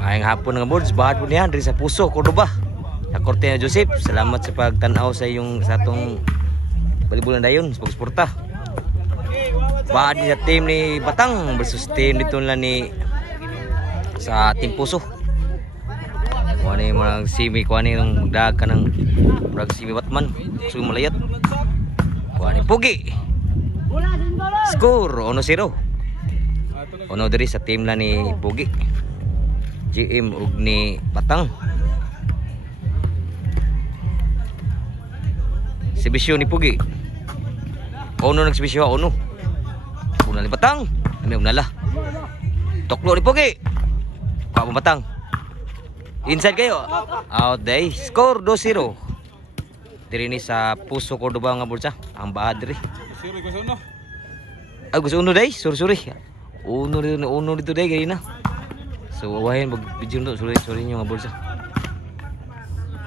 Maayong hapon nga boards, bahad po niya diri sa Puso, Cordoba. Sa Cortina Joseph, salamat sa pagtanaw sa atong balibulan dayon sa pagsuporta. Bahad niya sa team ni Batang versus team dito lang ni sa Team Puso. Kuha ni mga simi, kuha ni magdag ka ng murag simi Batman, sumalayat. Kuha ni Pugi. Score 1-0. Ono diri sa team lang ni Pugi. GM ug ni Batang. Sibisyo ni Pugi. Ono nagsibisyo ono. Una ni Batang, may unala. Toklo ni Pugi. Pa Batang. Inside kayo. Out day. Score 2-0. Diri ni sa Puso Cordoba nga bulsa. Ang bahad diri. Gusto uno day. Sorry. Uno dito day gani na. So awahin mag-video nito. Sorry nyo nga bulsa.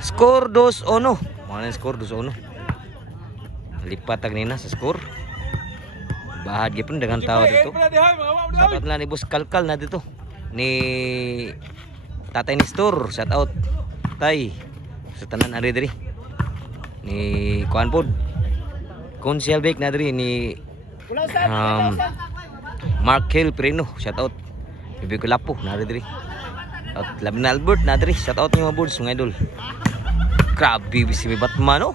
Score 2-1. Mga score 2-1. Lipat na sa score. Bahad gyapon dengan tao dito. Shout out na ni Boss Kalkal na dito. Ni Tatay Nestor, shout out. Tay. Sa tanan ari diri. Ni Kuan pod. Konsyal Bek na diri ni Mark Hill Preno, shout out. Bibi ko lapo na diri. At Labin Albert na diri, shout out niyo mga boards mga idol. Grabe si Batman no.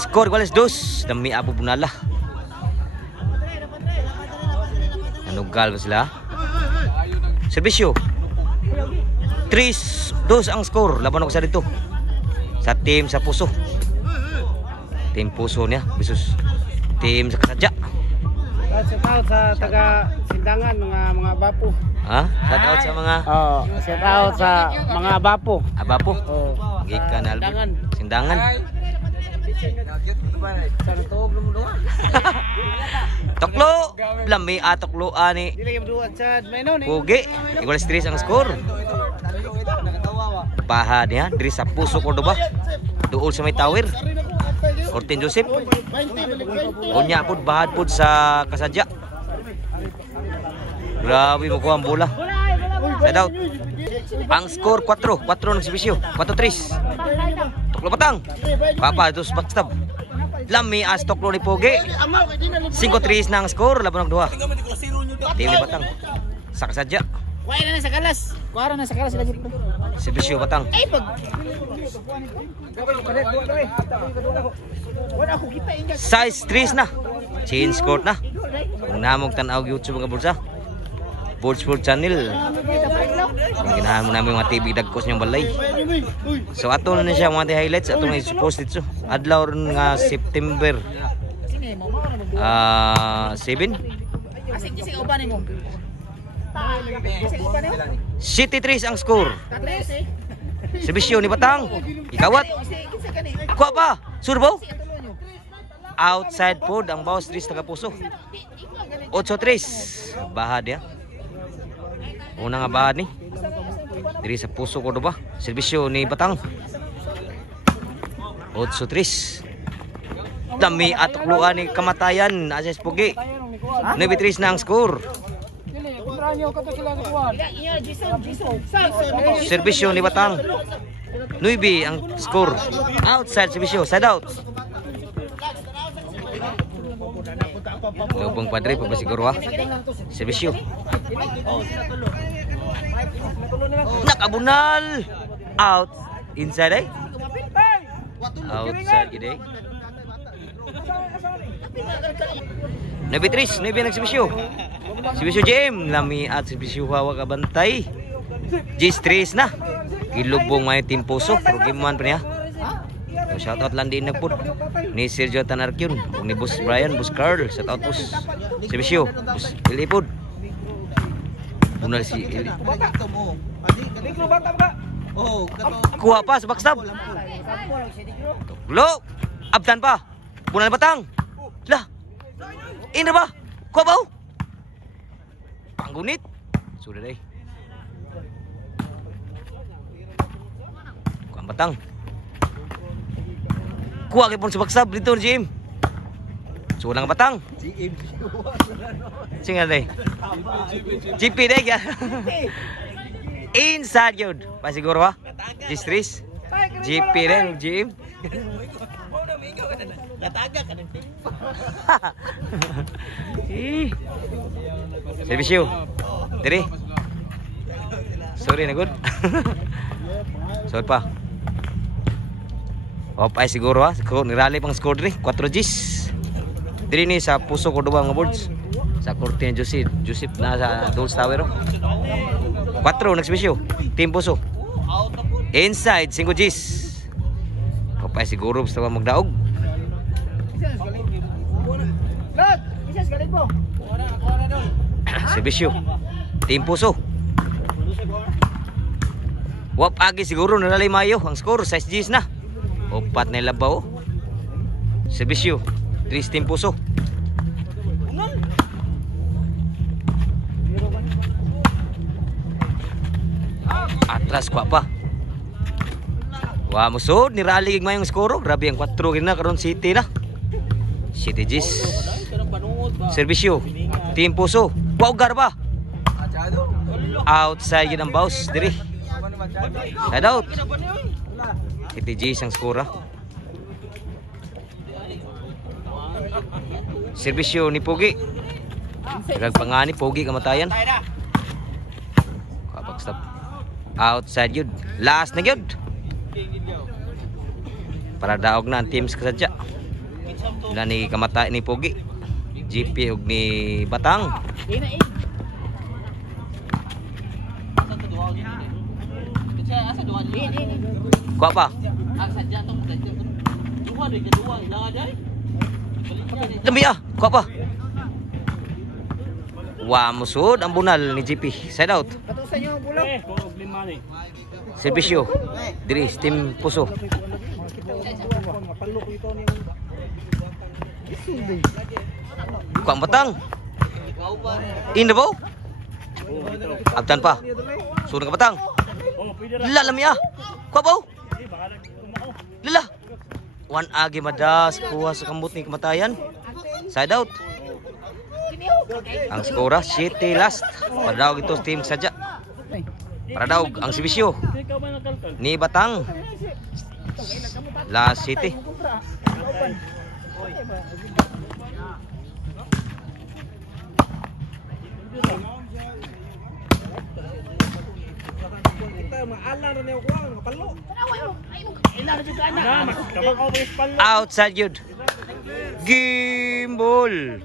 Score igual es 2. Dami apo punala. Nanugal ba sila? Serbisyo 3-2 ang score. Laban ako sa dito sa team sa Puso. Team Puso niya versus team sa Kasadya. Shout out sa taga Sindangan mga Abapo. Ha? Shout out sa mga Shout out sa mga Abapo. Abapo? Gikan Albert. Sindangan. Toklo. Lami toklo ani. Pugi. Igual 3 ang score. Bahad niya diri sa Puso Cordoba. Duol sa may tower. Cortina Joseph. Unya pud bahad pud sa Kasadya. Grabe mo ko ang bola. Shout out. Ang score 4 ng Sibisyo. 4-3. Toklo Batang. Papa ito sa backstab. Lami as toklo ni Pugi. 5-3 na ang score. Laban ng 2. Team ni Batang sa Kasadya. Kuha na sa kalas. Kuha na sa kalas lagi po. Sibisyo Batang. Ay pag. Size 3 na. Change court na. Kung namog tanaw YouTube mga bulsa. Board Sport Channel. Ginahan mo namin mga TV dagkos niyang balay. So ato na siya mga highlights. Ato na i-post dito. Adlaw rin nga September 7. City 3 ang score. Sibisyo ni Batang. Ikawat. Kuha pa. Surbo. Outside pod ang bawas diri sa Puso. 8-3. Bahad ya. Una nga bahad ni. Diri sa Puso Cordoba. Sibisyo ni Batang. 8-3. Dami atukluan ni kamatayan. Ases Pugi. 9-3 na ang score. Serbisyo ni Batang. 9 ang score. Outside Serbisyo. Side out. Lubong padre pa siguro ha. Serbisyo. Nakabunal. Out. Inside eh. Outside gede. 9-3 nagsibisyo. Sibisyo GM lami at Sibisyo hawa ka bantay. G3 na. Gilubong may Team Puso. Progiman pa niya. So, shout out lang din na po ni Sergio Tanarkyun, ni Boss Brian, Boss Carl. Shout out Boss Sibisyo, Boss Ilipod. Bunal si Ili. Kuha pa sa backstab. Tuklo. Abdan pa. Bunal Batang. Lah. Ina ba? Kuha ba? Panggunit. Sudah deh. Kuha Batang. Kuha kay pun sa backstab dito Jim. Sulang Batang. Singa deh. GP deh ya. Inside yun. Pa siguro ba? G-Street. GP rin, GM. Nataga ka ng Servisyo. Diri. Sorry na good. Sorry pa. Ay siguro ha. Nirali pang score diri. 4 Gs. Diri ni sa puso ko duwa nga boards. Sa korte ni Joseph na sa Dulce Tower. 4 nagsbisyo. Team puso. Inside 5 Gs. Ay siguro basta magdaog. Servisyo. Team puso. Wap agi siguro nalay mayo ang score 6 Gs na. Opat na labaw. Servisyo. 3 team puso. Atras kwa pa. Wa musod ni rally gig mayong skoro. Grabe ang 4 gina karon City na. City Gs. Servisyo. Team puso. Wow garba. Outside yun ang bounce diri. Side out. City Gs ang skora. Servisyo ni Pogi. Pangani Pogi kamatayan. Kapag stop. Outside yun. Last na yun. Para daog na ang teams kasadya. Wala ni kamatay ni Pogi. GP ug ni Batang. Kuha pa. Dami ah. Kuha pa. Wa musud ang bunal ni GP. Side out. Servisyo. Diri team puso. Kuang Batang. In the bow. Abtan pa. Sunod ka Batang. Lala lami ah. Kuha bow. Lala. One agi madas kuha sa kamot ni kamatayan. Side out. Ang skora City last. Padawag ito team sadya. Paradawag ang servisyo ni Batang. Last City. Outside yun. Gimbal.